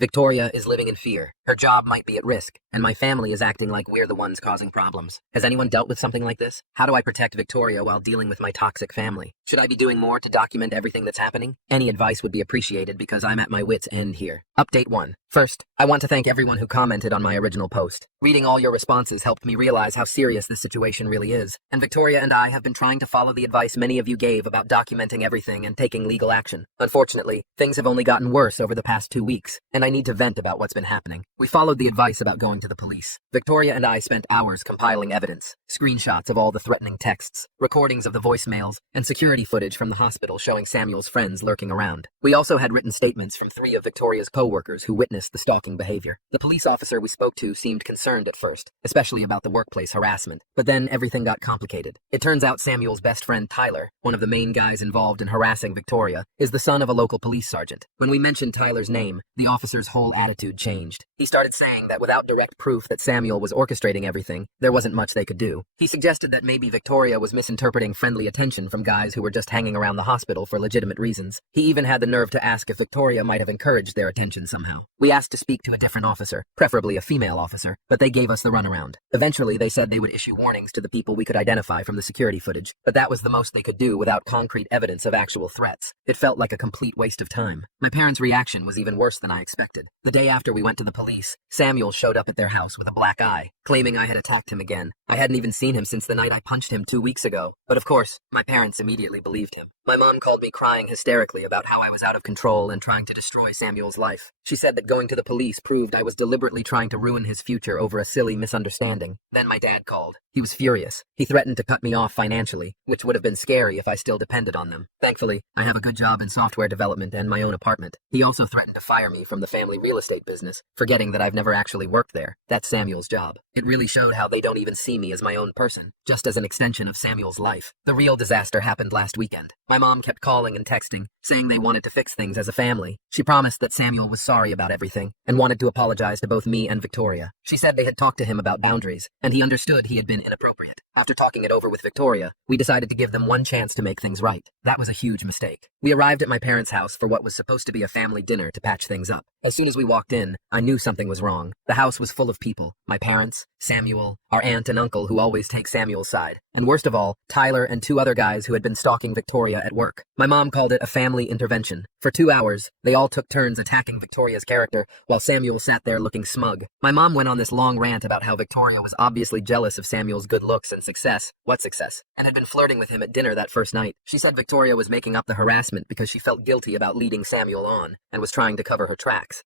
Victoria is living in fear. Her job might be at risk, and my family is acting like we're the ones causing problems. Has anyone dealt with something like this? How do I protect Victoria while dealing with my toxic family? Should I be doing more to document everything that's happening? Any advice would be appreciated because I'm at my wit's end here. Update 1. First, I want to thank everyone who commented on my original post. Reading all your responses helped me realize how serious this situation really is, and Victoria and I have been trying to follow the advice many of you gave about documenting everything and taking legal action. Unfortunately, things have only gotten worse over the past 2 weeks, and I need to vent about what's been happening. We followed the advice about going to the police. Victoria and I spent hours compiling evidence, screenshots of all the threatening texts, recordings of the voicemails, and security footage from the hospital showing Samuel's friends lurking around. We also had written statements from 3 of Victoria's co-workers who witnessed the stalking behavior. The police officer we spoke to seemed concerned at first, especially about the workplace harassment, but then everything got complicated. It turns out Samuel's best friend Tyler, one of the main guys involved in harassing Victoria, is the son of a local police sergeant. When we mentioned Tyler's name, the officer's whole attitude changed. He started saying that without direct proof that Samuel was orchestrating everything, there wasn't much they could do. He suggested that maybe Victoria was misinterpreting friendly attention from guys who were just hanging around the hospital for legitimate reasons. He even had the nerve to ask if Victoria might have encouraged their attention somehow. We asked to speak to a different officer, preferably a female officer, but they gave us the runaround. Eventually, they said they would issue warnings to the people we could identify from the security footage, but that was the most they could do without concrete evidence of actual threats. It felt like a complete waste of time. My parents' reaction was even worse than I expected. The day after we went to the police, Samuel showed up at their house with a black eye, claiming I had attacked him again. I hadn't even seen him since the night I punched him 2 weeks ago. But of course, my parents immediately believed him. My mom called me crying hysterically about how I was out of control and trying to destroy Samuel's life. She said that going to the police proved I was deliberately trying to ruin his future over a silly misunderstanding. Then my dad called. He was furious. He threatened to cut me off financially, which would have been scary if I still depended on them. Thankfully, I have a good job in software development and my own apartment. He also threatened to fire me from the family real estate business, forgetting that I've never actually worked there. That's Samuel's job. It really showed how they don't even see me as my own person, just as an extension of Samuel's life. The real disaster happened last weekend. My mom kept calling and texting, saying they wanted to fix things as a family. She promised that Samuel was sorry about everything and wanted to apologize to both me and Victoria. She said they had talked to him about boundaries, and he understood he had been inappropriate. After talking it over with Victoria, we decided to give them one chance to make things right. That was a huge mistake. We arrived at my parents' house for what was supposed to be a family dinner to patch things up. As soon as we walked in, I knew something was wrong. The house was full of people. My parents, Samuel, our aunt and uncle who always take Samuel's side, and worst of all, Tyler and 2 other guys who had been stalking Victoria at work. My mom called it a family intervention. For 2 hours, they all took turns attacking Victoria's character while Samuel sat there looking smug. My mom went on this long rant about how Victoria was obviously jealous of Samuel's good looks and success. What success? And had been flirting with him at dinner that first night. She said Victoria was making up the harassment because she felt guilty about leading Samuel on and was trying to cover her tracks.